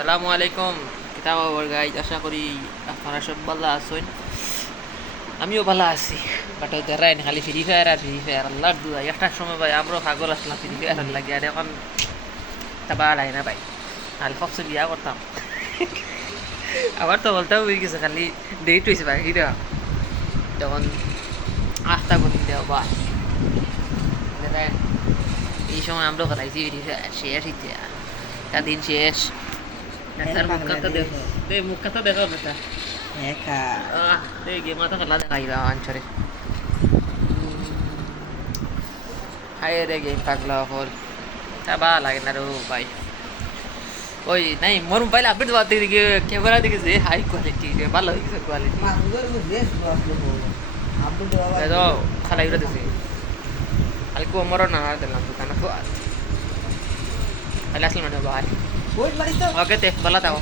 আসসালামু আলাইকুম। কিতাব গাইজ, আশা করি আপনারা সব ভালো আছেন। আমিও ভালো আছি। বাট ওই ধরেন খালি ফ্রি ফায়ার আর ফ্রি ফায়ার, আল্লাহর দুয়াই। একটার সময় ভাই আমরাও পাগল আসলাম ফ্রি ফায়ার লাগে, আর এখন তা লাগে না ভাই। আর সবচেয়ে বিয়া করতাম। আবার তো বলতে হয়ে গেছে, খালি ডেট হয়েছে ভাই হিরা যখন আস্তা করে দেওয়া বা দেখেন এই সময় আমরাও খেলাইছি ফ্রি ফায়ার। শেষ হইতে তা দিন শেষ। তার মুখটা দেখো, মুখটা দেখো বেটা। দে মাথা খেলা দেখাইবা অঞ্চলে। হায় রে গেম পাগলা হল, তা বা লাগে না রে ভাই। ওই নাই মোর মোবাইল আপডেট দেওয়ার দিকে ক্যামেরা দেখেছে হাই কোয়ালিটি, ভালো হয়ে গেছে কোয়ালিটি। তো খালাই উড়ে দিছে কালকে আমারও না দিলাম দোকানে তো আসলে মানে ভাই। ওকে তে বলা দাও।